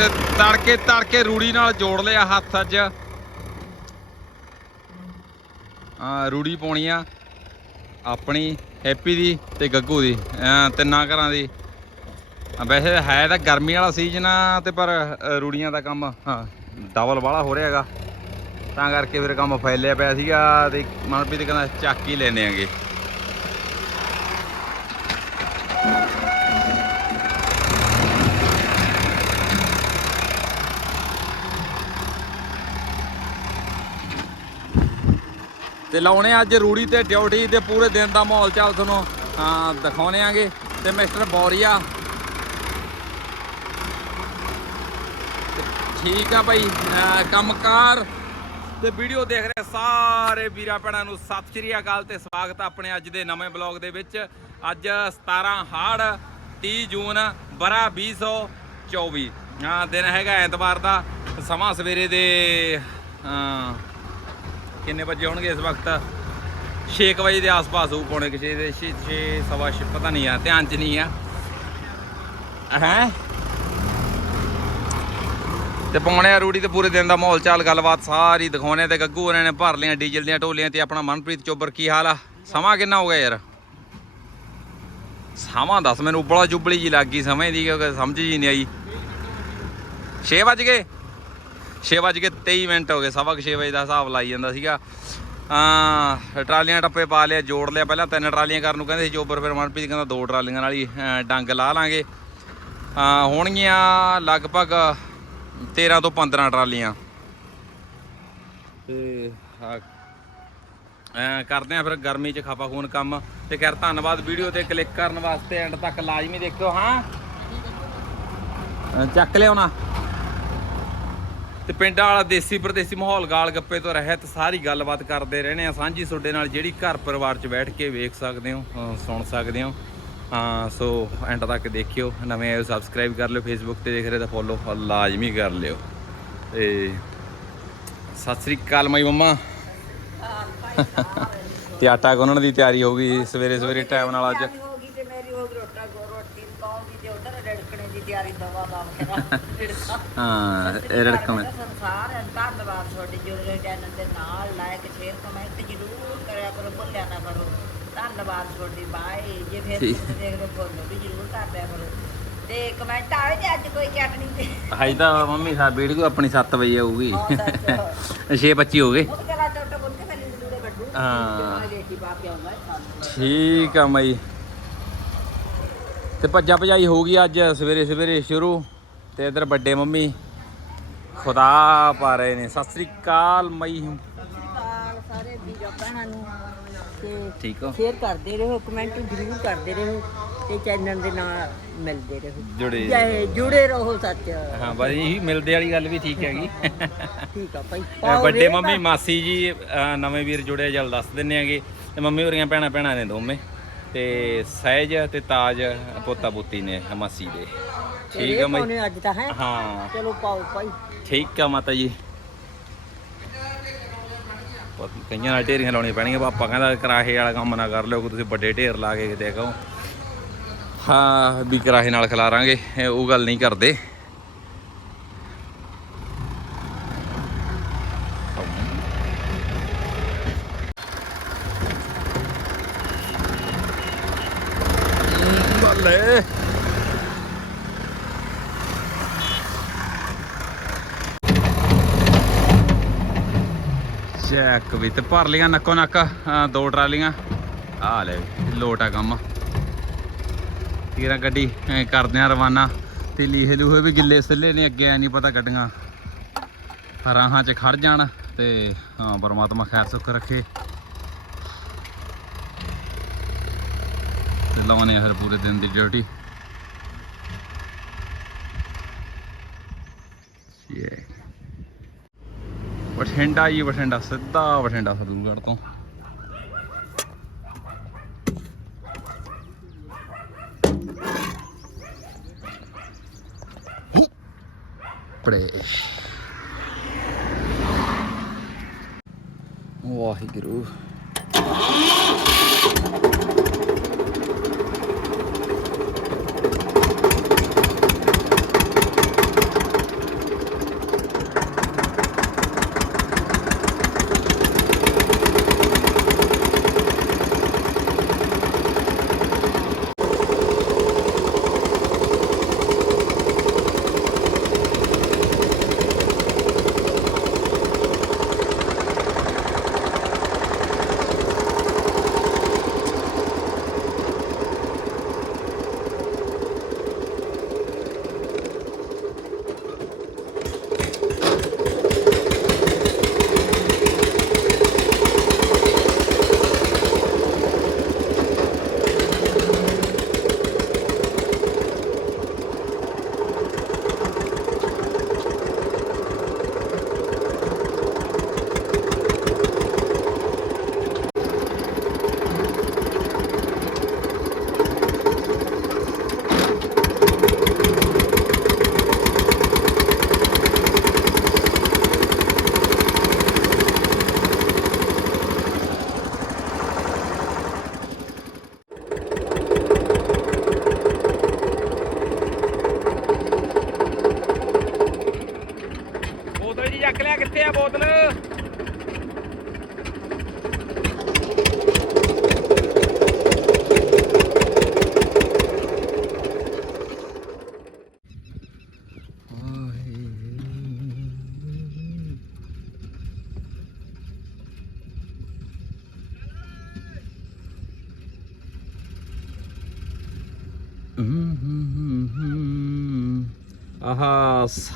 Check ਤੜਕੇ ਤੜਕੇ ਰੂੜੀ ਨਾਲ ਜੋੜ ਲਿਆ ਹੱਥ ਅੱਜ। ਆ ਰੂੜੀ ਪਾਉਣੀ ਆ। ਆਪਣੀ, ਹੈਪੀ ਦੀ ਤੇ ਗੱਗੂ ਦੀ। ਤਿੰਨਾਂ ਘਰਾਂ ਦੀ। ਵੈਸੇ ਹੈ ਤਾਂ ਗਰਮੀ ਵਾਲਾ ਸੀਜ਼ਨ ਆ ਤੇ ਪਰ ਰੂੜੀਆਂ ਦਾ ਕੰਮ, ਹਾਂ ਡਬਲ ਵਾਲਾ ਹੋ ਰਿਹਾ ਹੈਗਾ। ਤਾਂ ਕਰਕੇ ਫਿਰ ਕੰਮ ਫੈਲਿਆ ਪਿਆ ਸੀਗਾ ਤੇ ਮਨਪ੍ਰੀਤ ਕਹਿੰਦਾ ਚੱਕ ਹੀ ਲੈਨੇ ਆਂਗੇ। ਤੇ ਲਾਉਣੇ ਅੱਜ ਰੂੜੀ ਤੇ ਡਿਊਟੀ ਤੇ ਪੂਰੇ ਦਿਨ ਦਾ ਮਾਹੌਲ ਚਾਲ ਤੁਹਾਨੂੰ ਹਾਂ ਦਿਖਾਉਣੇ ਆਂਗੇ। ਤੇ ਮਿਸਟਰ ਬੌਰੀਆ। ਠੀਕ ਆ ਭਾਈ, ਅਹ, ਕੰਮਕਾਰ। ਤੇ ਵੀਡੀਓ ਦੇਖ ਰਹੇ ਸਾਰੇ ਵੀਰਾਂ ਭੈਣਾਂ ਨੂੰ ਸਤਿ ਸ਼੍ਰੀ ਅਕਾਲ ਤੇ ਸਵਾਗਤ ਆਪਣੇ ਅੱਜ ਦੇ ਨਵੇਂ ਬਲੌਗ ਦੇ ਵਿੱਚ। ਅੱਜ 17 ਹਾੜ 30 ਜੂਨ, ਬਰਾ 2024 ਹਾਂ ਦਿਨ ਹੈਗਾ ਐਤਵਾਰ ਦਾ, ਸਮਾਂ ਸਵੇਰੇ ਦੇ ਕਿੰਨੇ ਵਜੇ ਹੋਣਗੇ ਇਸ ਵਕਤ? 6 ਵਜੇ ਦੇ ਆਸ-ਪਾਸ ਹੋਊ ਪੌਣੇ ਕਿਸੇ ਦੇ 6 6 ਸਵਾ 6 ਪਤਾ ਨਹੀਂ ਆ, ਧਿਆਨ ਚ ਨਹੀਂ ਆ। ਹੈ? ਤੇ ਪਾਉਣੇ ਆ ਰੂੜੀ ਤੇ ਪੂਰੇ ਦਿਨ ਦਾ ਮਾਹੌਲ ਚਾਲ, ਗੱਲਬਾਤ ਸਾਰੀ ਦਿਖਾਉਣੇ ਤੇ ਗੱਗੂ ਉਹਨਾਂ ਨੇ ਭਰ ਲਿਆ, ਡੀਜ਼ਲ ਦੀਆਂ ਢੋਲੀਆਂ ਤੇ ਆਪਣਾ ਮਨਪ੍ਰੀਤ ਚੋਬਰ ਕੀ ਹਾਲ ਆ? ਸਮਾਂ ਕਿੰਨਾ ਹੋ ਗਿਆ ਯਾਰ? ਸਮਾਂ ਦੱਸ ਮੈਨੂੰ ਉਬਲਾ ਚੁਬਲੀ ਜੀ ਲੱਗ ਗਈ ਸਮੇਂ ਦੀ, ਕਿਉਂਕਿ ਸਮਝ ਜੀ ਨਹੀਂ ਆਈ। 6 ਵਜ ਗਏ। 6 ਵਜ ਕੇ 23 ਮਿੰਟ ਹੋ ਗਏ, ਸਵਾ ਕੁ 6 ਵਜੇ ਦਾ ਹਿਸਾਬ ਲਾਈ ਜਾਂਦਾ ਸੀਗਾ। ਆ ਟਰਾਲੀਆਂ ਟੱਪੇ ਪਾ ਲਿਆ, ਜੋੜ ਲਿਆ। ਪਹਿਲਾਂ ਤਿੰਨ ਟਰਾਲੀਆਂ ਕਰਨ ਨੂੰ ਕਹਿੰਦੇ ਸੀ, ਜੋਬਰ, ਫਿਰ ਮਨਪ੍ਰੀਤ ਕਹਿੰਦਾ ਦੋ ਟਰਾਲੀਆਂ ਨਾਲ ਹੀ ਡੰਗ ਲਾ ਲਾਂਗੇ। ਹੋਣਗੀਆਂ ਲਗਭਗ 13 ਤੋਂ 15 ਟਰਾਲੀਆਂ। ਤੇ ਕਰਦੇ ਆ ਫਿਰ ਗਰਮੀ 'ਚ ਖਪਾ ਖੂਨ ਕੰਮ। ਤੇ ਖੈਰ, ਧੰਨਵਾਦ ਵੀਡੀਓ ਤੇ ਕਲਿੱਕ ਕਰਨ ਵਾਸਤੇ। ਐਂਡ ਤੱਕ ਲਾਜ਼ਮੀ ਦੇਖਿਓ, ਹਾਂ। ਚੱਕ ਲਿਓ ਨਾ ਤੇ ਪਿੰਡਾਂ ਵਾਲਾ ਦੇਸੀ ਪਰਦੇਸੀ ਮਾਹੌਲ ਗਾਲ ਗੱਪੇ ਤੋਂ ਰਹਿਤ ਸਾਰੀ ਗੱਲਬਾਤ ਕਰਦੇ ਰਹਿਣੇ ਆ। ਸਾਂਝੀ ਤੁਹਾਡੇ ਨਾਲ ਜਿਹੜੀ ਘਰ ਪਰਿਵਾਰ 'ਚ ਬੈਠ ਕੇ ਵੇਖ ਸਕਦੇ ਹੋ ਅ, ਸੁਣ ਸਕਦੇ ਹੋ। ਹਾਂ ਸੋ ਐਂਡ ਤੱਕ ਦੇਖਿਓ ਨਵੇਂ ਆਇਓ ਸਬਸਕ੍ਰਾਈਬ ਕਰ ਲਿਓ ਫੇਸਬੁੱਕ ਤੇ ਦੇਖ ਰਹੇ ਤਾਂ ਫੋਲੋ ਲਾਜ਼ਮੀ ਕਰ ਲਿਓ। ਤੇ ਸਤਿ ਸ੍ਰੀ ਅਕਾਲ ਮਾਈ ਮੰਮਾ। ਤੇ ਆਟਾ ਗੁੰਨਣ ਦੀ ਤਿਆਰੀ ਹੋ ਗਈ ਸਵੇਰੇ ਸਵੇਰੇ ਟਾਈਮ ਨਾਲ ਅੱਜ ਤਿਆਰੀ ਹੋ ਗਈ ਤੇ ਮੇਰੀ ਹੋ ਗਈ ਰੋਟਾ ਗੋ ਰੋਟੀ ਪਾਉਣ ਦੀ ਤੇ ਉਧਰ ਰੜਕਣੇ ਦੀ ਤਿਆਰੀ ਦਵਾ ਦਵਾ ਕਰਾਂ ਰਿੜਕਾ ਹਾਂ ਇਹ ਰੜਕਮ ਸੰਸਾਰ ਹੈ। ਧੰਨਵਾਦ ਤੁਹਾਡੇ ਜੁੜੇ ਚੈਨਲ ਦੇ ਨਾਲ। ਲਾਇਕ ਸ਼ੇਅਰ ਕਮੈਂਟ ਜ਼ਰੂਰ ਕਰਿਆ ਕਰੋ ਭੁੱਲਿਆ ਨਾ ਕਰੋ। ਧੰਨਵਾਦ ਤੁਹਾਡੀ ਬਾਏ। ਜੇ ਫਿਰ ਠੀਕ। ਤੁਸੀਂ ਦੇਖ ਲਓ ਫੋਲੋ ਵੀ ਜ਼ਰੂਰ ਕਰ ਦਿਆ ਕਰੋ। ਤੇ ਕਮੈਂਟ ਆਵੇ ਤੇ ਅੱਜ ਕੋਈ ਚਟਨੀ ਤੇ। ਹਾਈ ਤਾਂ ਮੰਮੀ ਸਾ ਵੀਡੀਓ ਆਪਣੀ 7 ਵਜੇ ਆਊਗੀ। ਹਾਂ, ਸੱਚ। 6:25 ਹੋ ਗਏ। ਹਾਂ। ਠੀਕ ਆ ਮਈ। ਤੇ ਭੱਜਾ ਭਜਾਈ ਹੋ ਗਈ ਅੱਜ ਸਵੇਰੇ ਸਵੇਰੇ ਸ਼ੁਰੂ। ਤੇ ਇਧਰ ਵੱਡੇ ਮੰਮੀ ਖੁਦਾ ਪਾ ਰਹੇ ਨੇ। ਸਤਿ ਸ੍ਰੀ ਅਕਾਲ ਮਈ ਸਤਿ ਸਾਰੇ ਵੀਰਾਂ ਭੈਣਾਂ ਨੂੰ। ਤੇ ਠੀਕ ਹੋ? ਸ਼ੇਅਰ ਕਰਦੇ ਰਹੋ ਕਮੈਂਟ ਜ਼ਰੂਰ ਕਰਦੇ ਰਹੋ ਤੇ ਚੈਨਲ ਦੇ ਨਾਲ ਮਿਲਦੇ ਰਹੋ। ਜੁੜੇ ਜੈ ਜੁੜੇ ਰਹੋ ਸੱਚ। ਹਾਂ ਬਸ ਇਹੀ ਮਿਲਦੇ ਵਾਲੀ ਗੱਲ ਵੀ ਠੀਕ ਹੈਗੀ। ਠੀਕ ਆ ਭਾਈ। ਅਹ ਵੱਡੇ ਮੰਮੀ ਮਾਸੀ ਜੀ ਅਹ ਨਵੇਂ ਵੀਰ ਜੁੜੇ ਜਲ ਦੱਸ ਦਿੰਨੇ ਆਗੇ ਤੇ ਮੰਮੀ ਹੋਰੀਆਂ ਭੈਣਾਂ ਭੈਣਾਂ ਨੇ ਦੋਵੇਂ। ਤੇ ਸਹਿਜ ਤੇ ਤਾਜ ਪੋਤਾ ਪੁੱਤੀ ਨੇ ਮਾਸੀ ਦੇ। ਠੀਕ ਆ ਮਈ? ਅੱਜ ਤਾਂ ਹੈ? ਹਾਂ। ਚਲੋ ਪਾਓ ਭਾਈ। ਠੀਕ ਆ ਮਾਤਾ ਜੀ। ਕਈਆਂ ਨਾਲ ਢੇਰੀਆਂ ਲਾਉਣੀਆਂ ਪੈਣਗੀਆਂ ਪਾਪਾ ਕਹਿੰਦਾ ਕਰਾਹੇ ਵਾਲਾ ਕੰਮ ਨਾ ਕਰ ਲਿਓ ਕਿ ਤੁਸੀਂ ਵੱਡੇ ਢੇਰ ਲਾ ਕੇ ਕਿਤੇ ਕਹੋ। ਹਾਂ ਵੀ ਕਰਾਹੇ ਨਾਲ ਖਿਲਾਰਾਂਗੇ ਉਹ ਗੱਲ ਨਹੀਂ ਕਰਦੇ ਬੱਲੇ ਚੈੱਕ ਵੀ ਤੇ ਭਰ ਲੀਆਂ ਨੱਕੋ ਨੱਕ ਦੋ ਟਰਾਲੀਆਂ। ਆ ਲੈ ਲੋਟ ਆ ਕੰਮ। ਤੇਰਾ ਗੱਡੀ ਅਹ ਕਰਦੇ ਆ ਰਵਾਨਾ। ਤੇ ਲੀਹੇ ਲੂਹੇ ਵੀ ਗਿੱਲੇ ਸਿੱਲੇ ਨੇ, ਅੱਗੇ ਐ ਨਹੀਂ ਪਤਾ ਗੱਡੀਆਂ ਰਾਹਾਂ 'ਚ ਖੜ ਜਾਣ। ਤੇ, ਹਾਂ, ਪਰਮਾਤਮਾ ਖੈਰ ਸੁੱਖ ਰੱਖੇ। ਤੇ ਲਾਉਣੇ ਆ ਫਿਰ ਪੂਰੇ ਦਿਨ ਦੀ ਡਿਊਟੀ। ਬਠਿੰਡਾ ਜੀ ਬਠਿੰਡਾ ਸਿੱਧਾ ਬਠਿੰਡਾ ਸਰਦੂਲਗੜ੍ਹ ਤੋਂ। ਪ੍ਰੇਸ਼ ਵਾਹਿਗੁਰੂ।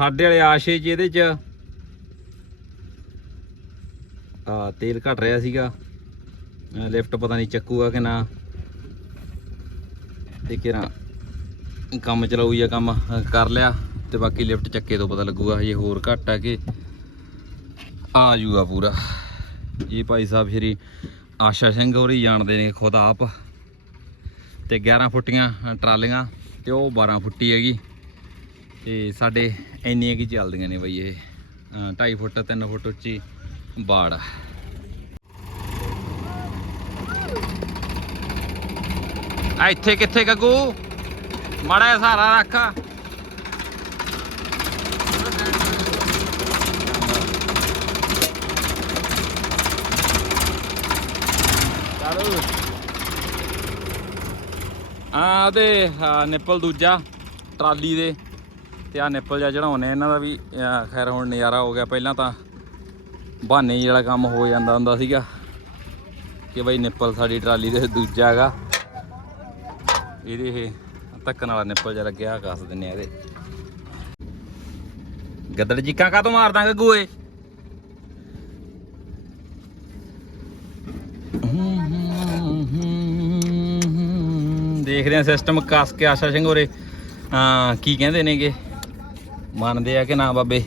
ਸਾਡੇ ਵਾਲੇ ਆਸ਼ੇ ਜੀ ਇਹਦੇ ਚ। ਆ, ਤੇਲ ਘਟ ਰਿਹਾ ਸੀਗਾ। ਲਿਫਟ ਪਤਾ ਨਹੀਂ ਚੱਕੂਗਾ ਕਿ ਨਾ। ਤੇ ਕਿਰਾ ਕੰਮ ਚਲਾਉਈ ਆ ਕੰਮ ਕਰ ਲਿਆ। ਤੇ ਬਾਕੀ ਲਿਫਟ ਚੱਕੇ ਤੋਂ ਪਤਾ ਲੱਗੂਗਾ ਇਹ ਹੋਰ ਘੱਟ ਆ ਕਿ ਆ ਜੂਗਾ ਪੂਰਾ। ਇਹ ਭਾਈ ਸਾਹਿਬ ਸ਼੍ਰੀ ਆਸ਼ਾ ਸਿੰਘ ਹੋਰੀ ਜਾਣਦੇ ਨੇ ਖੁਦ ਆਪ। ਤੇ 11 ਫੁੱਟੀਆਂ ਟਰਾਲੀਆਂ ਤੇ ਉਹ 12 ਫੁੱਟੀ ਹੈਗੀ। ਤੇ ਸਾਡੇ ਇੰਨੀਆਂ ਕੀ ਚੱਲਦੀਆਂ ਨੇ ਬਈ ਇਹ 2.5 ਫੁੱਟ 3 ਫੁੱਟ ਉੱਚੀ ਬਾੜ ਆ। ਆ ਇੱਥੇ ਕਿੱਥੇ ਗੱਗੂ? ਮਾੜਾ ਜਿਹਾ ਸਹਾਰਾ ਰੱਖ। ਆ ਦੇ ਨਿੱਪਲ ਦੂਜਾ, ਟਰਾਲੀ ਦੇ। ਤੇ ਆ ਨਿੱਪਲ ਜਿਹਾ ਚੜਾਉਨੇ ਇਹਨਾਂ ਦਾ ਵੀ ਖੈਰ ਹੁਣ ਨਜ਼ਾਰਾ ਹੋ ਗਿਆ। ਪਹਿਲਾਂ ਤਾਂ ਬਹਾਨੇ ਜਿਹੜਾ ਕੰਮ ਹੋ ਜਾਂਦਾ ਹੁੰਦਾ ਸੀਗਾ ਕਿ ਬਈ ਨਿੱਪਲ ਸਾਡੀ ਟਰਾਲੀ ਦੇ ਦੂਜਾ ਹੈਗਾ। ਇਹਦੇ ਇਹ ਧੱਕਣ ਵਾਲਾ ਨਿੱਪਲ ਜਿਹਾ ਲੱਗਿਆ ਕੱਸ ਦਿੰਨੇ ਆ ਇਹਦੇ। ਗੱਦੜ ਜਿੱਕਾਂ ਕਾ ਤੋਂ ਮਾਰਦਾ ਗੱਗੂ ਏ ਦੇਖਦੇ ਆ ਸਿਸਟਮ ਕੱਸ ਕੇ ਆਸ਼ਾ ਸਿੰਘ ਹੋਰੇ ਕੀ ਕਹਿੰਦੇ ਨੇਗੇ? ਮੰਨਦੇ ਆ ਕਿ ਨਾ ਬਾਬੇ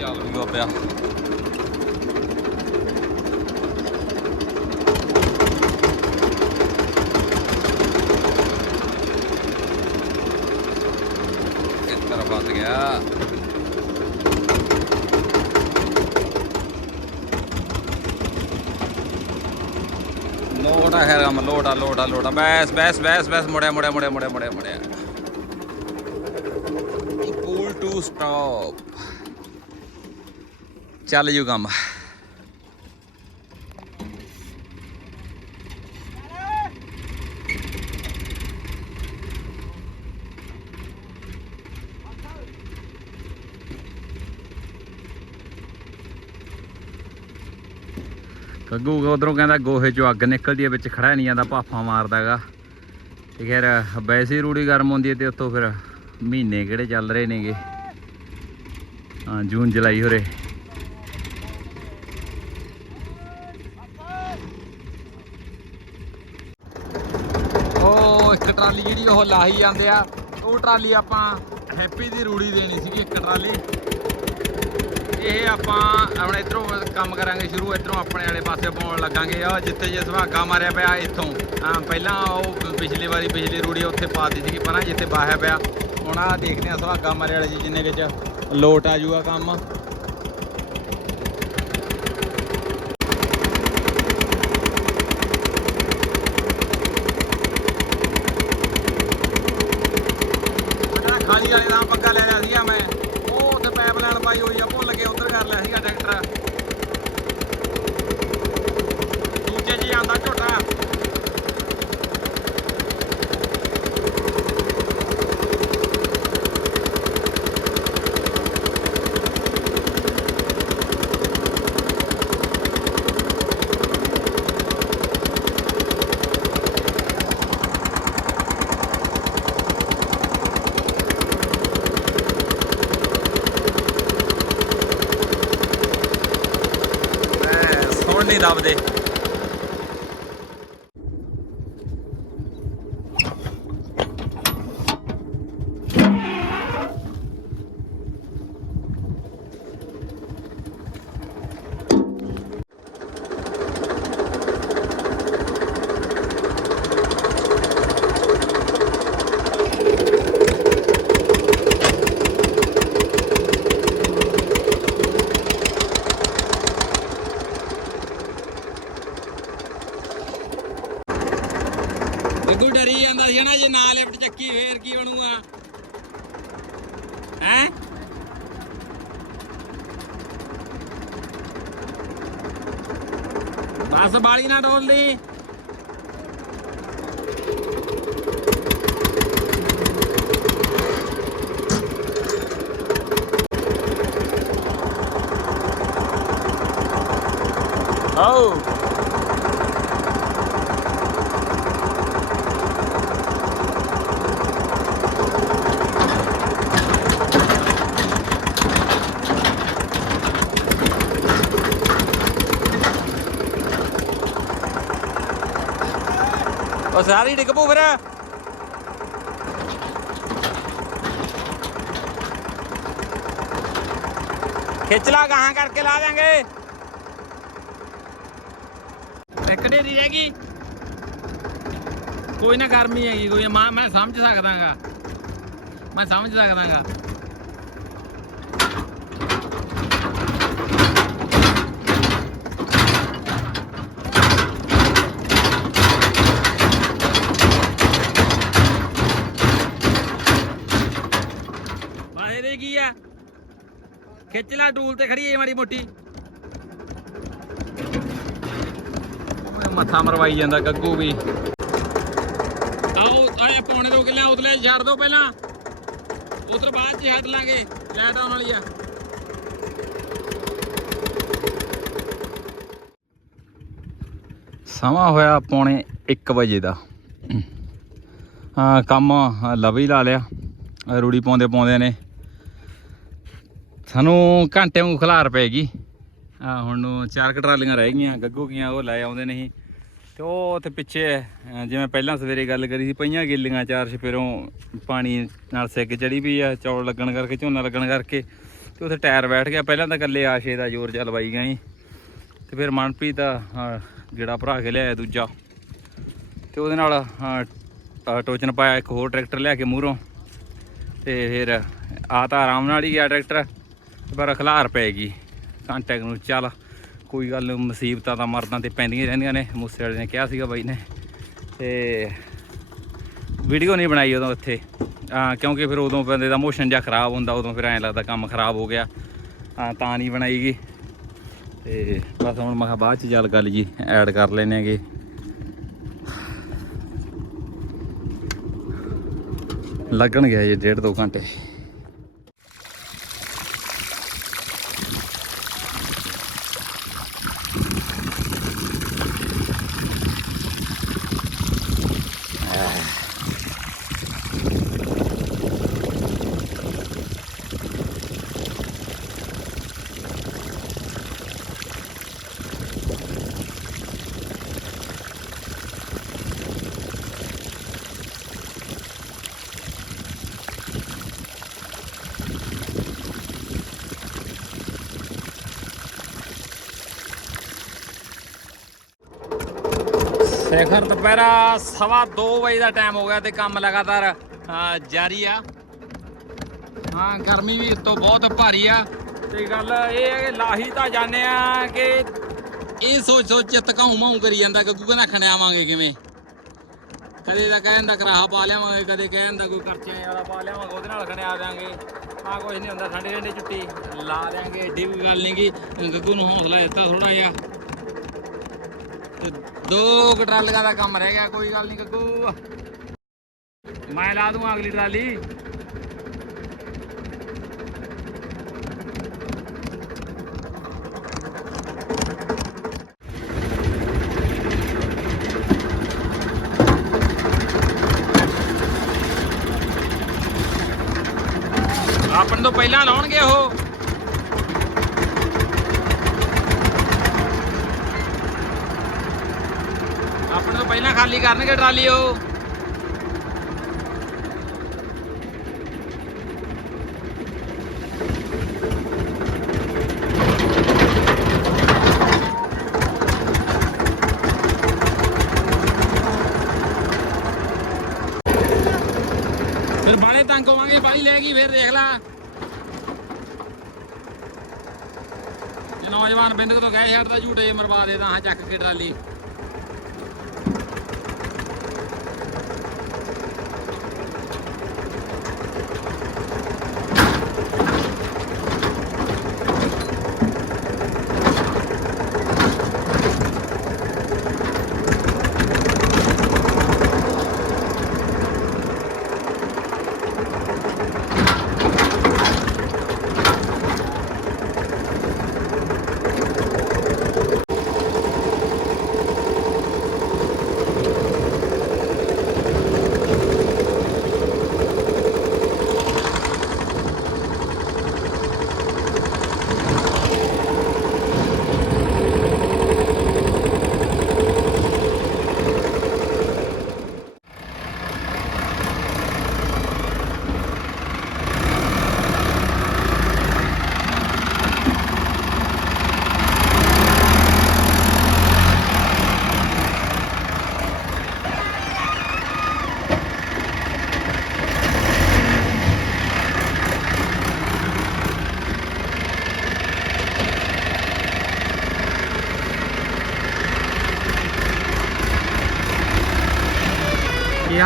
ਚੱਲ ਵੀ ਬਾਬਿਆ ਇਸ ਤਰ੍ਹਾਂ ਫਸ ਗਿਆ ਲੋਟ ਆ ਖੈਰ ਕੰਮ ਲੋਟ ਆ। ਲੋਟ ਆ ਲੋਟ ਆ ਬੈਸ ਬੈਸ ਬੈਸ ਬੈਸ, ਮੁੜਿਆ ਮੁੜਿਆ ਟੂ ਸਟਾਪ ਚੱਲ ਜੂ ਕੰਮ। ਕੱਗੂ ਉਧਰੋਂ ਕਹਿੰਦਾ ਗੋਹੇ ਚੋਂ ਅੱਗ ਨਿਕਲਦੀ ਹੈ, ਵਿੱਚ ਖੜਾ ਨਹੀਂ ਜਾਂਦਾ, ਭਾਫਾ ਮਾਰਦਾਗਾ। ਤੇ ਖੈਰ, ਵੈਸੇ ਰੂੜੀ ਗਰਮ ਹੁੰਦੀ ਹੈ ਤੇ ਉੱਤੋਂ ਫਿਰ ਮਹੀਨੇ ਕਿਹੜੇ ਚੱਲ ਰਹੇ ਨੇਗੇ। ਹਾਂ, ਜੂਨ, ਜੁਲਾਈ ਹੋਰੇ। ਉਹ ਇੱਕ ਟਰਾਲੀ ਜਿਹੜੀ ਉਹ ਲਾਹੀ ਜਾਂਦੇ ਆ, ਉਹ ਟਰਾਲੀ ਆਪਾਂ ਹੈਪੀ ਦੀ ਰੂੜੀ ਦੇਣੀ ਸੀਗੀ, ਇੱਕ ਟਰਾਲੀ। ਇਹ ਆਪਾਂ ਹੁਣ ਇਧਰੋਂ ਕੰਮ ਕਰਾਂਗੇ ਸ਼ੁਰੂ, ਇਧਰੋਂ ਆਪਣੇ ਵਾਲੇ ਪਾਸੇ ਪਾਉਣ ਲੱਗਾਂਗੇ। ਆ ਜਿੱਥੇ ਜੇ ਸੁਹਾਗਾ ਮਾਰਿਆ ਪਿਆ ਇੱਥੋਂ। ਪਹਿਲਾਂ ਉਹ ਪਿਛਲੀ ਵਾਰੀ ਬਿਜਲੀ ਰੂੜੀ ਉੱਥੇ ਪਾਤੀ ਸੀਗੀ, ਪਰਾਂ ਜਿੱਥੇ ਬਾਹਿਆ ਪਿਆ। ਹੁਣ ਆ ਦੇਖਦੇ ਆ ਸੁਹਾਗਾ ਮਾਰੇ ਵਾਲੇ ਜੀ ਜਿੰਨੇ ਵਿੱਚ ਲੋਟ ਆ ਜੂਗਾ ਕੰਮ। ਨਹੀਂ ਦੱਬਦੇ ਆਓ ਉਹ ਸਾਰੀ ਡਿੱਗ ਪੂ ਫਿਰ ਖਿੱਚ ਲਾ ਗਾਹਾਂ ਕਰਕੇ ਲਾ ਰਹਿ ਗਈ। ਕੋਈ ਨਾ ਗਰਮੀ ਹੈਗੀ, ਕੋਈ ਮੈਂ ਮੈਂ ਸਮਝ ਸਕਦਾਗਾ। ਮੈਂ ਸਮਝ ਸਕਦਾਗਾ। ਬਾਹਰ ਇਹ ਕੀ ਆ ਖਿੱਚ ਲੈ, ਟੂਲ ਤੇ ਖੜੀ ਏ ਮਾੜੀ ਮੋਟੀ। ਮੱਥਾ ਮਰਵਾਈ ਜਾਂਦਾ ਗੱਗੂ ਵੀ। ਆਓ ਆਏ ਪੌਣੇ ਦੋ ਕਿੱਲੇ ਉਤਲੇ ਛੱਡ ਦੋ ਪਹਿਲਾਂ। ਉਧਰ ਬਾਅਦ ਚ ਹਟ ਲਾਂਗੇ ਲੈਟ ਆਉਣ ਵਾਲੀ ਆ। ਸਮਾਂ ਹੋਇਆ ਪੌਣੇ 1 ਵਜੇ ਦਾ। ਹਾਂ ਕੰਮ ਲਵੀ ਲਾ ਲਿਆ ਰੂੜੀ ਪਾਉਂਦੇ ਪਾਉਂਦੇ ਨੇ। ਸਾਨੂੰ ਘੰਟੇ ਨੂੰ ਖਲਾਰ ਪੈਗੀ ਆ ਹੁਣ ਨੂੰ ਚਾਰ ਕੁ ਟਰਾਲੀਆਂ ਰਹਿ ਗਈਆਂ ਗੱਗੂ ਗੀਆਂ ਉਹ ਲੈ ਆਉਂਦੇ ਨਹੀਂ ਤੇ ਉਹ ਉੱਥੇ ਪਿੱਛੇ ਅਹ, ਜਿਵੇਂ ਪਹਿਲਾਂ ਸਵੇਰੇ ਗੱਲ ਕਰੀ ਸੀ ਪਈਆਂ ਗਿੱਲੀਆਂ ਚਾਰ ਛਪੇਰੋਂ ਪਾਣੀ ਨਾਲ ਸਿੱਕ ਚੜੀ ਵੀ ਆ ਚੌਲ ਲੱਗਣ ਕਰਕੇ ਝੋਨਾ ਲੱਗਣ ਕਰਕੇ ਤੇ ਉੱਥੇ ਟਾਇਰ ਬੈਠ ਗਿਆ। ਪਹਿਲਾਂ ਤਾਂ ਇਕੱਲੇ ਆਸ਼ੇ ਦਾ ਜ਼ੋਰ ਚੱਲ ਬਾਈ ਗਈ ਤੇ ਫਿਰ ਮਨਪ੍ਰੀਤ ਦਾ ਗੇੜਾ ਭਰਾ ਕੇ ਲਿਆਇਆ ਦੂਜਾ ਤੇ ਉਹਦੇ ਨਾਲ ਅਹ, ਅਹ, ਟੋਚਨ ਪਾਇਆ ਇੱਕ ਹੋਰ ਟਰੈਕਟਰ ਲਿਆ ਕੇ ਮੂਹਰੋਂ। ਤੇ ਫਿਰ ਆ ਤਾਂ ਆਰਾਮ ਨਾਲ ਹੀ ਗਿਆ ਟਰੈਕਟਰ ਪਰ ਖਲਾਰ ਪੈ ਗਈ। ਕੰਟੈਕਟ ਨੂੰ ਚੱਲ। ਕੋਈ ਗੱਲ ਮੁਸੀਬਤਾਂ ਤਾਂ ਮਰਦਾਂ ਤੇ ਪੈਂਦੀਆਂ ਰਹਿੰਦੀਆਂ ਨੇ। ਮੂਸੇ ਵਾਲੇ ਨੇ ਕਿਹਾ ਸੀਗਾ ਬਾਈ ਨੇ। ਤੇ ਵੀਡੀਓ ਨਹੀਂ ਬਣਾਈ ਉਦੋਂ ਉੱਥੇ। ਆ ਕਿਉਂਕਿ ਫਿਰ ਉਦੋਂ ਬੰਦੇ ਦਾ ਮੋਸ਼ਨ ਜਿਹਾ ਖਰਾਬ ਹੁੰਦਾ, ਉਦੋਂ ਫਿਰ ਐਂ ਲੱਗਦਾ ਕੰਮ ਖਰਾਬ ਹੋ ਗਿਆ। ਆ ਤਾਂ ਨਹੀਂ ਬਣਾਈਗੀ। ਤੇ ਬਸ ਹੁਣ ਮੈਂ ਬਾਅਦ ਚ ਚੱਲ ਗੱਲ ਜੀ ਐਡ ਕਰ ਲੈਨੇ ਆਗੇ। ਲੱਗਣ ਗਿਆ ਜੀ, ਡੇਢ ਦੋ ਘੰਟੇ। ਸਿਖਰ ਦੁਪਹਿਰਾ ਸਵਾ 2 ਵਜੇ ਦਾ ਟਾਈਮ ਹੋ ਗਿਆ ਤੇ ਕੰਮ ਲਗਾਤਾਰ ਜਾਰੀ ਆ। ਹਾਂ, ਗਰਮੀ ਵੀ ਉੱਤੋਂ ਬਹੁਤ ਭਾਰੀ ਆ। ਤੇ ਗੱਲ ਇਹ ਹੈ ਕਿ ਲਾਹੀ ਤਾਂ ਜਾਣੇ ਆ ਕਿ ਇਹ ਸੋਚ ਸੋਚ ਚਿੱਤ ਘਾਉ ਮਾਉ ਕਰੀ ਜਾਂਦਾ ਕਿ ਕਹਿੰਦਾ ਖਣਿਆਵਾਂਗੇ ਕਿਵੇਂ। ਕਦੇ ਤਾਂ ਕਹਿੰਦਾ ਕਰਾਹਾ ਪਾ ਲਿਆਵਾਂਗੇ, ਕਦੇ ਕਹਿੰਦਾ ਕੋਈ ਕਰਚੇ ਵਾਲਾ ਪਾ ਲਿਆਵਾਂਗੇ, ਉਹਦੇ ਨਾਲ ਖਣਿਆ ਦਿਆਂਗੇ। ਆ ਕੁਝ ਨਹੀਂ ਹੁੰਦਾ, ਠੰਡੇ ਠੰਡੇ ਛੁੱਟੀ ਲਾ ਦਿਆਂਗੇ, ਏਡੀ ਵੀ ਗੱਲ ਨਹੀਂ ਕਿ ਗੱਗੂ ਨੂੰ ਹੌਸਲਾ ਦਿੱਤਾ ਥੋੜਾ ਜਿਹਾ। ਦੋ ਕੁ ਟਰਾਲੀਆਂ ਦਾ ਕੰਮ ਰਹਿ ਗਿਆ, ਕੋਈ ਗੱਲ ਨਹੀਂ ਗੱਗੂ। ਮੈਂ ਲਾ ਦੂੰਗਾ ਅਗਲੀ ਟਰਾਲੀ। ਆਪਣ ਤੋਂ ਪਹਿਲਾਂ ਲਾਉਣਗੇ ਉਹ ਆਪਣੇ ਤੋਂ ਪਹਿਲਾਂ ਖਾਲੀ ਕਰਨਗੇ ਟਰਾਲੀ ਉਹ। ਫਿਰ ਬਾਲੇ ਤੰਗ ਹੋਵਾਂਗੇ ਬਾਈ ਲੈ ਗਈ, ਫਿਰ ਦੇਖ ਲਾ। ਨੌਜਵਾਨ ਬਿੰਦਕ ਤੋਂ ਗਏ ਛੱਡਦਾ ਝੂਟੇ ਮਰਵਾ ਦੇ ਤਾਂ ਹਾਂ ਚੱਕ ਕੇ ਟਰਾਲੀ।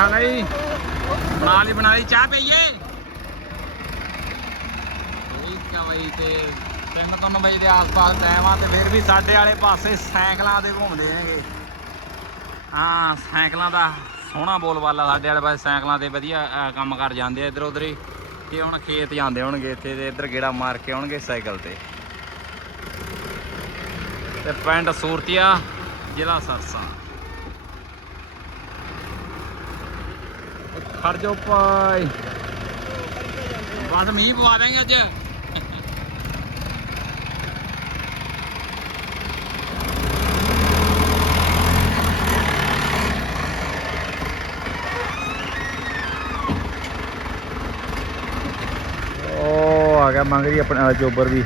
ਕੀ ਹਾਲ ਬਣਾ ਲਈ ਬਣਾ ਲਈ। ਚਾਹ ਪਈਏ? ਠੀਕ ਆ ਬਈ ਤੇ ਤਿੰਨ ਤਿੰਨ ਵਜੇ ਦੇ ਆਸ-ਪਾਸ ਟਾਈਮ ਆ ਤੇ ਫਿਰ ਵੀ ਸਾਡੇ ਵਾਲੇ ਪਾਸੇ ਸਾਈਕਲਾਂ ਤੇ ਘੁੰਮਦੇ ਨੇਗੇ ਹਾਂ, ਸਾਈਕਲਾਂ ਦਾ ਸੋਹਣਾ ਬੋਲਬਾਲਾ ਸਾਡੇ ਵਾਲੇ ਪਾਸੇ ਸਾਈਕਲਾਂ ਤੇ ਵਧੀਆ ਕੰਮ ਕਰ ਜਾਂਦੇ ਆ ਇੱਧਰ ਉਧਰ ਹੀ। ਤੇ ਹੁਣ ਖੇਤ ਜਾਂਦੇ ਹੋਣਗੇ ਇੱਥੇ ਤੇ ਇੱਧਰ ਗੇੜਾ ਮਾਰ ਕੇ ਆਉਣਗੇ ਸਾਈਕਲ ਤੇ। ਤੇ ਪਿੰਡ ਸੂਰਤੀਆ ਜ਼ਿਲ੍ਹਾ ਸਰਸਾ। ਖੜ ਜਾਓ ਭਾਈ। ਬਸ ਮੀਂਹ ਪਵਾ ਦੇਂਗੇ ਅੱਜ। ਆ ਗਿਆ ਮੰਗ ਰਹੀ ਆਪਣਾ ਚੋਬਰ ਵੀ।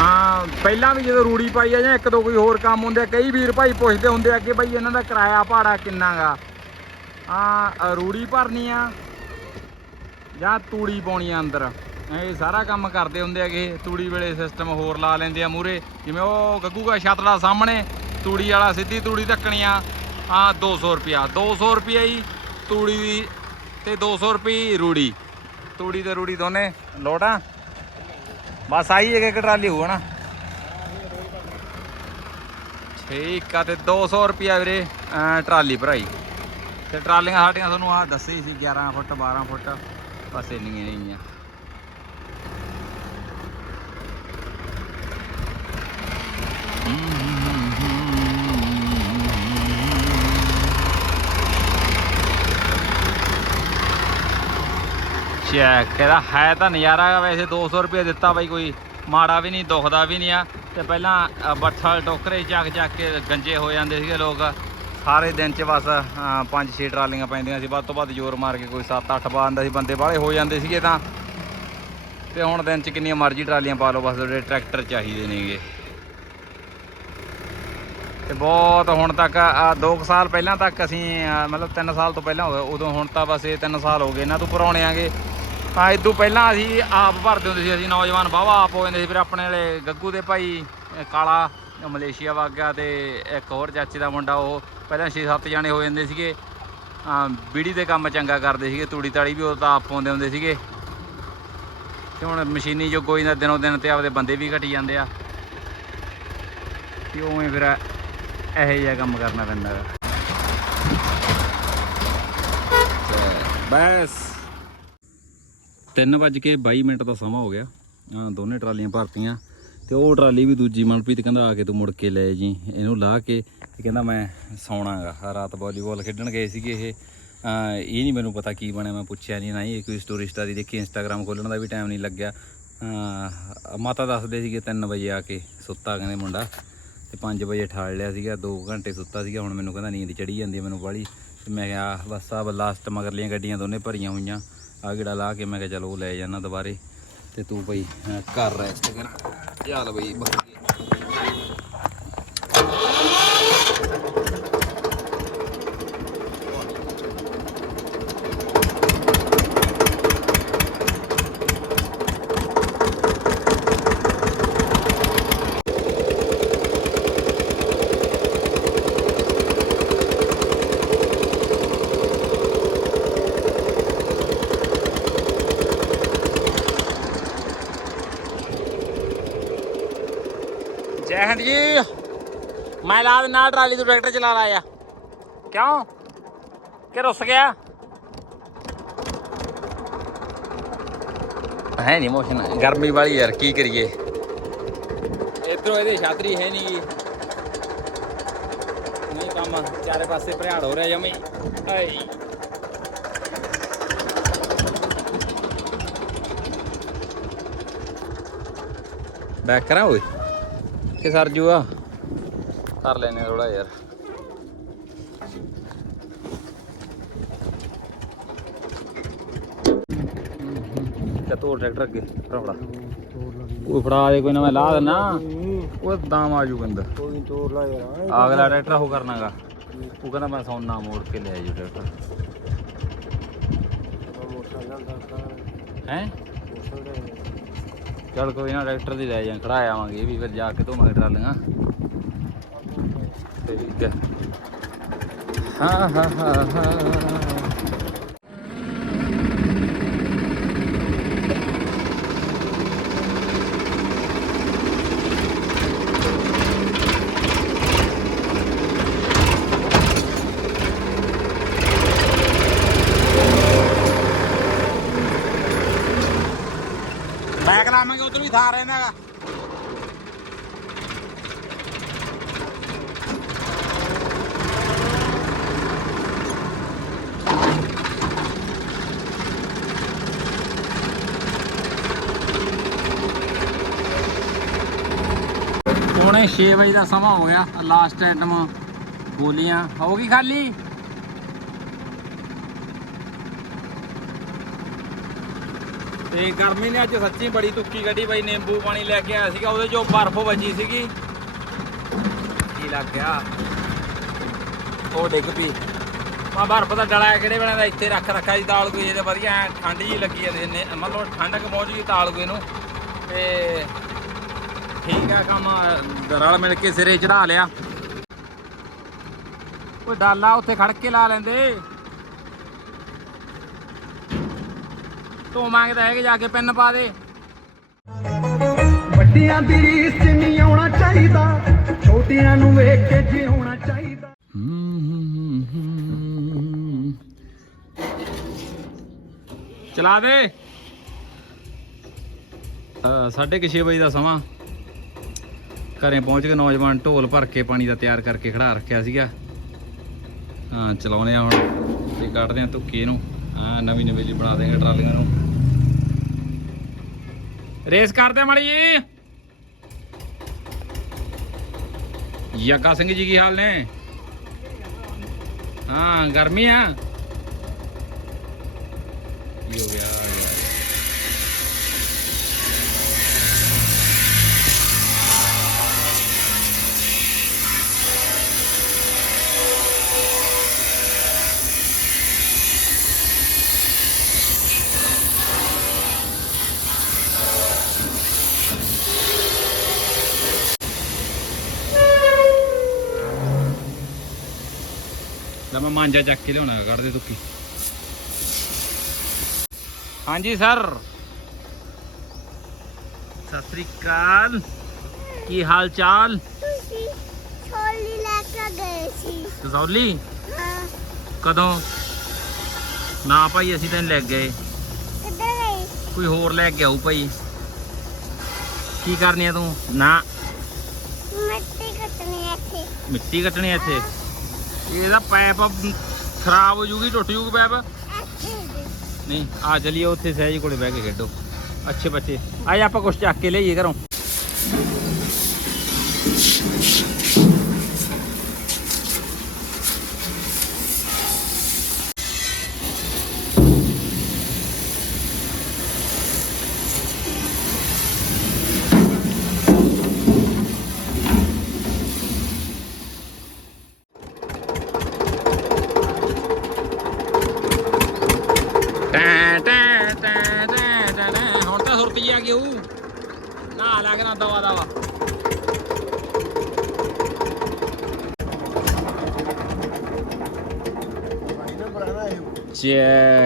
ਆ ਪਹਿਲਾਂ ਵੀ ਜਦੋਂ ਰੂੜੀ ਪਾਈ ਆ ਜਾਂ ਇੱਕ ਦੋ ਕੋਈ ਹੋਰ ਕੰਮ ਹੁੰਦੇ ਆ, ਕਈ ਵੀਰ ਭਾਈ ਪੁੱਛਦੇ ਹੁੰਦੇ ਆ ਕਿ ਬਈ ਇਹਨਾਂ ਦਾ ਕਿਰਾਇਆ ਭਾੜਾ ਕਿੰਨਾ ਗਾ ਆ ਰੂੜੀ ਭਰਨੀ ਆ ਜਾਂ ਤੂੜੀ ਪਾਉਣੀ ਆ ਅੰਦਰ। ਇਹ ਸਾਰਾ ਕੰਮ ਕਰਦੇ ਹੁੰਦੇ ਹੈਗੇ, ਤੂੜੀ ਵੇਲੇ ਸਿਸਟਮ ਹੋਰ ਲਾ ਲੈਂਦੇ ਆ ਮੂਰੇ ਜਿਵੇਂ ਉਹ ਗੱਗੂ ਦਾ ਛੱਤ ਸਾਹਮਣੇ, ਤੂੜੀ ਵਾਲਾ ਸਿੱਧੀ ਤੂੜੀ ਧੱਕਣੀ ਆ। ਆ 200 ਰੁਪਿਆ 200 ਰੁਪਿਆ ਹੀ ਤੂੜੀ ਦੀ ਤੇ 200 ਰੁਪਏ ਰੂੜੀ। ਤੂੜੀ ਤੇ ਰੂੜੀ ਦੋਨੇ ਲੋਟਾਂ ਬਸ ਆਈ ਇੱਕ ਇੱਕ ਟਰਾਲੀ ਹੋਊ ਨਾ ਠੀਕ ਆ ਤੇ 200 ਰੁਪਿਆ ਵੀਰੇ ਟਰਾਲੀ ਭਰਾਈ। ਤੇ ਟਰਾਲੀਆਂ ਸਾਡੀਆਂ ਤੁਹਾਨੂੰ ਆਹ ਦੱਸੀ ਸੀ 11 ਫੁੱਟ 12 ਫੁੱਟ ਬਸ ਇੰਨੀਆਂ ਨਹੀਂ ਆ ਚੈੱਕ ਇਹਦਾ ਹੈ ਤਾਂ ਨਜ਼ਾਰਾ ਹੈਗਾ ਵੈਸੇ 200 ਰੁਪਏ ਦਿੱਤਾ ਬਾਈ ਕੋਈ ਮਾੜਾ ਵੀ ਨਹੀਂ ਦੁਖਦਾ ਵੀ ਨਹੀਂ ਆ। ਤੇ ਪਹਿਲਾਂ ਅ, ਬੱਠਲ ਟੋਕਰੇ ਚੱਕ ਚੱਕ ਕੇ ਗੰਜੇ ਹੋ ਜਾਂਦੇ ਸੀਗੇ ਲੋਕ। ਸਾਰੇ ਦਿਨ ਚ ਬਸ 5-6 ਟਰਾਲੀਆਂ ਪੈਂਦੀਆਂ ਸੀ। ਵੱਧ ਤੋਂ ਵੱਧ ਜ਼ੋਰ ਮਾਰ ਕੇ ਕੋਈ 7-8 ਪਾ ਦਿੰਦਾ ਸੀ। ਬੰਦੇ ਬਾਹਲੇ ਹੋ ਜਾਂਦੇ ਸੀਗੇ ਤਾਂ। ਤੇ ਹੁਣ ਦਿਨ ਚ ਕਿੰਨੀਆਂ ਮਰਜ਼ੀ ਟਰਾਲੀਆਂ ਪਾ ਲਓ, ਬਸ ਤੁਹਾਡੇ ਟਰੈਕਟਰ ਚਾਹੀਦੇ ਨੇਗੇ। ਤੇ ਬਹੁਤ ਹੁਣ ਤੱਕ 2 ਸਾਲ ਪਹਿਲਾਂ ਤੱਕ ਅਸੀਂ ਮਤਲਬ 3 ਸਾਲ ਤੋਂ ਪਹਿਲਾਂ ਹੋਇਆ ਉਦੋਂ ਹੁਣ ਤਾਂ ਬਸ ਇਹ 3 ਸਾਲ ਹੋ ਗਏ। ਇਹਨਾਂ ਤੋਂ ਭਰਾਉਣੇ ਆਗੇ। ਆ ਇਦੋਂ ਪਹਿਲਾਂ ਅਸੀਂ ਆਪ ਭਰਦੇ ਹੁੰਦੇ ਸੀ। ਅਸੀਂ ਨੌਜਵਾਨ ਵਾਹਵਾ ਆਪ ਹੋ ਜਾਂਦੇ ਸੀ। ਫਿਰ ਆਪਣੇ ਵਾਲੇ ਗੱਗੂ ਦੇ ਭਾਈ ਕਾਲਾ ਮਲੇਸ਼ੀਆ ਵਾਗਾ ਗਿਆ ਤੇ ਇੱਕ ਹੋਰ ਚਾਚੇ ਦਾ ਮੁੰਡਾ, ਉਹ ਪਹਿਲਾਂ 6-7 ਜਾਣੇ ਹੋ ਜਾਂਦੇ ਸੀਗੇ। ਬੀੜੀ ਦੇ ਕੰਮ ਚੰਗਾ ਕਰਦੇ ਸੀਗੇ, ਤੂੜੀ ਤਾੜੀ ਵੀ ਉਹ ਤਾਂ ਆਪ ਪਾਉਂਦੇ ਹੁੰਦੇ ਸੀਗੇ। ਤੇ ਹੁਣ ਮਸ਼ੀਨੀ ਜੋ ਕੋਈ ਨਾ ਦਿਨੋਂ ਦਿਨ ਤੇ ਆਪਦੇ ਬੰਦੇ ਵੀ ਘਟੀ ਜਾਂਦੇ ਆ। ਤੇ ਉਵੇਂ ਫਿਰ ਇਹੋ ਜਿਹਾ ਕੰਮ ਕਰਨਾ ਪੈਂਦਾ ਹੈ ਬਸ। 3:22 ਮਿੰਟ ਦਾ ਸਮਾਂ ਹੋ ਗਿਆ। ਦੋਨੇ ਟਰਾਲੀਆਂ ਭਰਤੀਆਂ। ਤੇ ਉਹ ਟਰਾਲੀ ਵੀ ਦੂਜੀ ਮਨਪ੍ਰੀਤ ਕਹਿੰਦਾ ਆ ਕੇ ਤੂੰ ਮੁੜ ਕੇ ਲੈ ਜੀ। ਇਹਨੂੰ ਲਾ ਕੇ ਤੇ ਕਹਿੰਦਾ ਮੈਂ ਸੌਣਾਗਾ। ਰਾਤ ਵਾਲੀਬਾਲ ਖੇਡਣ ਗਏ ਸੀਗੇ ਇਹ। ਇਹ ਨਹੀਂ ਮੈਨੂੰ ਪਤਾ ਕੀ ਬਣਿਆ, ਮੈਂ ਪੁੱਛਿਆ ਨਹੀਂ, ਨਾ ਇਹ ਕੋਈ ਸਟੋਰੀ ਸਟਾਰੀ ਦੇਖੀ ਇੰਸਟਾਗ੍ਰam ਖੋਲਣ ਦਾ ਵੀ ਟਾਈਮ ਨਹੀਂ ਲੱਗਿਆ। ਮਾਤਾ ਦੱਸਦੇ ਸੀਗੇ 3 ਵਜੇ ਆ ਕੇ ਸੁੱਤਾ ਕਹਿੰਦੇ ਮੁੰਡਾ। ਤੇ 5 ਵਜੇ ਠਾਲ ਲਿਆ ਸੀਗਾ 2 ਘੰਟੇ ਸੁੱਤਾ ਸੀਗਾ, ਹੁਣ ਮੈਨੂੰ ਕਹਿੰਦਾ ਨੀਂਦ ਚੜੀ ਜਾਂਦੀ ਮੈਨੂੰ ਬਾਲੀ ਤੇ ਮੈਂ ਕਿਹਾ ਬਸ ਆ ਲਾਸਟ ਮਗਰਲੀਆਂ ਗੱਡੀਆਂ ਦੋਨੇ ਭਰੀਆਂ ਹੋਈਆਂ। ਆ ਗੇੜਾ ਲਾ ਕੇ ਮੈਂ ਕਿਹਾ, ਚਲੋ ਉਹ ਲੈ ਜਾਣਾ ਦੁਬਾਰੇ। ਤੇ ਤੂੰ ਬਈ ਅਹ, ਕਰ ਰੈਸਟ ਕਰ। ਚੱਲ ਬਈ ਬਾਕੀ ਜੈ। ਮੈਂ ਲਾ ਦੇ ਨਾਲ ਟਰਾਲੀ ਤੋਂ ਟਰੈਕਟਰ ਚਲਾ ਲਾਇਆ। ਕਿਉਂ? ਕਿ ਰੁੱਸ ਗਿਆ? ਹੈ ਨਹੀਂ ਮੋਸ਼ਨ। ਗਰਮੀ ਵਾਲੀ ਯਾਰ ਕੀ ਕਰੀਏ? ਇਧਰੋਂ ਇਹਦੇ ਛਾਤਰੀ ਹੈ ਨਹੀਂ ਨਹੀਂ ਕੰਮ ਚਾਰੇ ਪਾਸੇ ਭਰਿਆੜ ਹੋ ਰਿਹਾ ਜਮੀ। ਆਈ ਬੈਕ ਕਰਾਂ ਓਏ। ਕਿ ਸਰ ਜੂਆ। ਕਰ ਲੈਨੇ ਥੋੜਾ ਯਾਰ। ਤੇ ਤੋੜ ਟਰੈਕਟਰ ਅੱਗੇ ਫੜਾ। ਉਹ ਫੜਾ ਦੇ ਕੋਈ ਨਾ ਮੈਂ ਲਾ ਦੇਣਾ ਉਹ ਦਾਮ ਆਜੂ ਬੰਦਾ ਕੋਈ ਤੋੜ ਲਾ ਯਾਰ। ਅਗਲਾ ਟਰੈਕਟਰ ਉਹ ਕਰਨਾਗਾ। ਉਹ ਕਹਿੰਦਾ ਮੈਂ ਸੌਣਾ ਮੋੜ ਕੇ ਲੈ ਆਜੂ ਟਰੈਕਟਰ। ਹੈ? ਚੱਲ ਕੋਈ ਨਾ ਟਰੈਕਟਰ ਦੀ ਲੈ ਜਾ, ਖੜਾ ਆਵਾਂਗੇ ਵੀ, ਫਿਰ ਜਾ ਕੇ ਧੋਵਾਂਗੇ ਟਰਾਲੀਆਂ। ਠੀਕ ਹੈ। ਹਾਂ ਹਾਂ ਹਾਂ ਹਾਂ ਬੈਕ ਲਾਵਾਂਗੇ ਉਧਰ ਵੀ ਥਾਰ ਰਹਿੰਦਾਗਾ ਪੌਣੇ 6 ਵਜੇ ਦਾ ਸਮਾਂ ਹੋ ਗਿਆ ਲਾਸਟ ਆਈਟਮ ਗੋਲੀਆਂ। ਹੋ ਗਈ ਖਾਲੀ? ਤੇ ਗਰਮੀ ਨੇ ਅੱਜ ਸੱਚੀ ਬੜੀ ਤੁੱਕੀ ਗੱਡੀ ਬਾਈ, ਨਿੰਬੂ ਪਾਣੀ ਲੈ ਕੇ ਆਇਆ ਸੀਗਾ, ਉਹਦੇ ਚੋਂ ਬਰਫ਼ ਵੱਜੀ ਸੀਗੀ। ਕੀ ਲੱਗ ਗਿਆ? ਉਹ ਡਿੱਗ ਪਈ। ਮਾ ਬਰਫ਼ ਦਾ ਡਲਾ ਕਿਹੜੇ ਵੇਲੇ ਦਾ, ਇੱਥੇ ਰੱਖ ਰੱਖਿਆ ਜੀ ਦਾਲ ਕੋਈ ਇਹਦੇ ਵਧੀਆ ਠੰਡ ਜੀ ਲੱਗੀ ਜਾਂਦੀ ਨੇ ਮਤਲਬ ਠੰਡਕ ਪਹੁੰਚ ਗਈ ਤਾਲ ਕੋਈ ਨੂੰ। ਤੇ ਠੀਕ ਆ ਕੰਮ ਰਲ ਮਿਲ ਕੇ ਸਿਰੇ ਚੜਾ ਲਿਆ। ਕੋਈ ਡਾਲਾ ਉੱਥੇ ਖੜ ਕੇ ਲਾ ਲੈਂਦੇ। ਤੂੰ ਮੰਗਦਾ ਹੈ ਕਿ ਜਾ ਕੇ ਪਿੰਨ ਪਾ ਦੇ। ਵੱਡਿਆਂ ਦੀ ਰੀਸ 'ਚ ਨਹੀਂ ਆਉਣਾ ਚਾਹੀਦਾ ਛੋਟਿਆਂ ਨੂੰ ਵੇਖ ਕੇ ਜਿਉਣਾ ਚਾਹੀਦਾ। ਚਲਾ ਦੇ। ਅਹ ਸਾਢੇ ਕੁ ਛੇ ਵਜੇ ਦਾ ਸਮਾਂ। ਘਰੇ ਪਹੁੰਚ ਕੇ ਨੌਜਵਾਨ ਢੋਲ ਭਰ ਕੇ ਪਾਣੀ ਦਾ ਤਿਆਰ ਕਰਕੇ ਖੜਾ ਰੱਖਿਆ ਸੀਗਾ। ਹਾਂ ਚਲਾਉਣੇ ਆ ਹੁਣ। ਤੇ ਕੱਢਦੇ ਆ ਧੁੱਕੀ ਨੂੰ ਹਾਂ, ਨਵੀਂ ਨਵੀਂ ਬਣਾ ਦੇਂਗੇ ਟਰਾਲੀਆਂ ਨੂੰ। ਰੇਸ ਕਰਦੇ ਆ ਮਾੜੀ ਜੀ। ਯੱਗਾ ਸਿੰਘ ਜੀ ਕੀ ਹਾਲ ਨੇ? ਹਾਂ, ਗਰਮੀ ਆ। ਕੀ ਹੋ ਗਿਆ? ਮੈਂ ਮਾਂਜਾ ਚੱਕ ਕੇ ਲਿਆਉਣਾ ਕੱਢ ਦੇ ਤੁੱਕੀ। ਹਾਂਜੀ ਸਰ। ਸਤਿ ਸ੍ਰੀ ਅਕਾਲ। ਕੀ ਹਾਲ ਚਾਲ ਤੁਸੀਂ ਛੋਲੀ ਲੈ ਕੇ ਗਏ ਸੀ। ਤਸੌਲੀ ਹਾਂ। ਕਦੋਂ? ਨਾ ਭਾਈ ਅਸੀਂ ਤਾਂ ਨੀ ਲੈ ਗਏ। ਕਿੱਧਰ ਗਏ? ਕੋਈ ਹੋਰ ਲੈ ਕੇ ਆਊ ਭਾਈ। ਕੀ ਕਰਨੀ ਆ ਤੂੰ? ਨਾ। ਮਿੱਟੀ ਕੱਟਣੀ ਹੈ ਇੱਥੇ। ਮਿੱਟੀ ਕੱਟਣੀ ਆ ਇੱਥੇ? ਇਹਦਾ ਪਾਈਪ ਖਰਾਬ ਹੋ ਜੂਗੀ, ਟੁੱਟ ਜੂਗੀ ਪਾਈਪ ਨਹੀਂ, ਆ ਚਲੀਏ ਉੱਥੇ ਸਹਿਜ ਕੋਲੇ ਬਹਿ ਕੇ ਖੇਡੋ। ਅੱਛੇ ਬੱਚੇ। ਆਏ ਆਪਾਂ ਕੁਛ ਚੱਕ ਕੇ ਲਈਏ ਘਰੋਂ।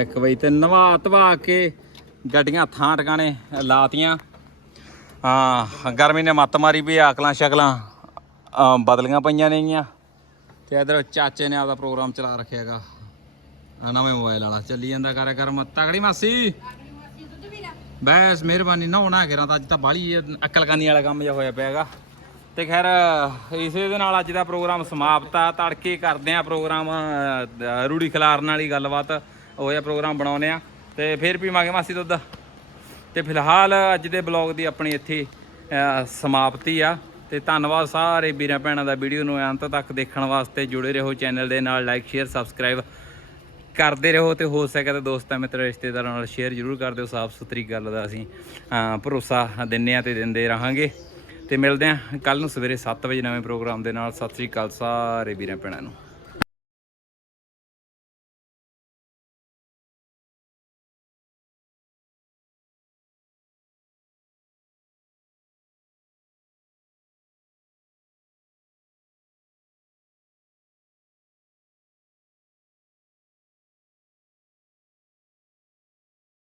ਇੱਕ ਬਈ ਤੇ ਨਵਾ ਧਵਾ ਕੇ ਗੱਡੀਆਂ ਥਾਂ ਟਿਕਾਣੇ ਲਾਤੀਆਂ। ਹਾਂ, ਗਰਮੀ ਨੇ ਮੱਤ ਮਾਰੀ ਵੀ ਆਕਲਾਂ ਸ਼ਕਲਾਂ ਬਦਲੀਆਂ ਪਈਆਂ ਨੇਗੀਆਂ। ਤੇ ਇਧਰ ਚਾਚੇ ਨੇ ਆਪਦਾ ਪ੍ਰੋਗਰਾਮ ਚਲਾ ਰੱਖਿਆਗਾ ਆ ਨਵੇਂ ਮੋਬਾਈਲ ਵਾਲਾ, ਚੱਲੀ ਜਾਂਦਾ ਕਰ ਕਰ ਮ ਤਗੜੀ ਮਾਸੀ। ਬਸ, ਮਿਹਰਬਾਨੀ ਨਾ ਹੋਣਾ ਕਰਾਂ ਤਾਂ ਅੱਜ ਤਾਂ ਬਾਲੀ ਅਕਲਕਾਨੀ ਵਾਲਾ ਕੰਮ ਜਿਹਾ ਹੋਇਆ ਪਿਆਗਾ ਤੇ ਖੈਰ, ਇਸੇ ਦੇ ਨਾਲ ਅੱਜ ਦਾ ਪ੍ਰੋਗਰਾਮ ਸਮਾਪਤ ਆ। ਤੜਕੇ ਕਰਦੇ ਆ ਪ੍ਰੋਗਰਾਮ ਰੂੜੀ ਖਿਲਾਰਨ ਵਾਲੀ ਗੱਲਬਾਤ। ਉਹ ਜਿਹਾ ਪ੍ਰੋਗਰਾਮ ਬਣਾਉਨੇ ਆ ਤੇ ਫਿਰ ਪੀਵਾਂਗੇ ਮਾਸੀ ਦੁੱਧ। ਤੇ ਫਿਲਹਾਲ ਅੱਜ ਦੇ ਬਲੌਗ ਦੀ ਆਪਣੀ ਇੱਥੇ ਸਮਾਪਤੀ ਆ। ਤੇ ਧੰਨਵਾਦ ਸਾਰੇ ਵੀਰਾਂ ਭੈਣਾਂ ਦਾ ਵੀਡੀਓ ਨੂੰ ਅੰਤ ਤੱਕ ਦੇਖਣ ਵਾਸਤੇ। ਜੁੜੇ ਰਹੋ ਚੈਨਲ ਦੇ ਨਾਲ ਲਾਈਕ ਸ਼ੇਅਰ ਸਬਸਕ੍ਰਾਈਬ ਕਰਦੇ ਰਹੋ ਤੇ ਹੋ ਸਕੇ ਤਾਂ ਦੋਸਤਾਂ ਮਿੱਤਰ ਰਿਸ਼ਤੇਦਾਰਾਂ ਨਾਲ ਸ਼ੇਅਰ ਜ਼ਰੂਰ ਕਰ ਦਿਓ। ਸਾਫ਼ ਸੁਥਰੀ ਗੱਲ ਦਾ ਅਸੀਂ ਭਰੋਸਾ ਦਿੰਨੇ ਆ ਤੇ ਦਿੰਦੇ ਰਹਾਂਗੇ। ਤੇ ਮਿਲਦੇ ਆ ਕੱਲ ਨੂੰ ਸਵੇਰੇ 7 ਵਜੇ ਨਵੇਂ ਪ੍ਰੋਗਰਾਮ ਦੇ ਨਾਲ। ਸਤਿ ਸ੍ਰੀ ਅਕਾਲ ਸਾਰੇ ਵੀਰਾਂ ਭੈਣਾਂ ਨੂੰ।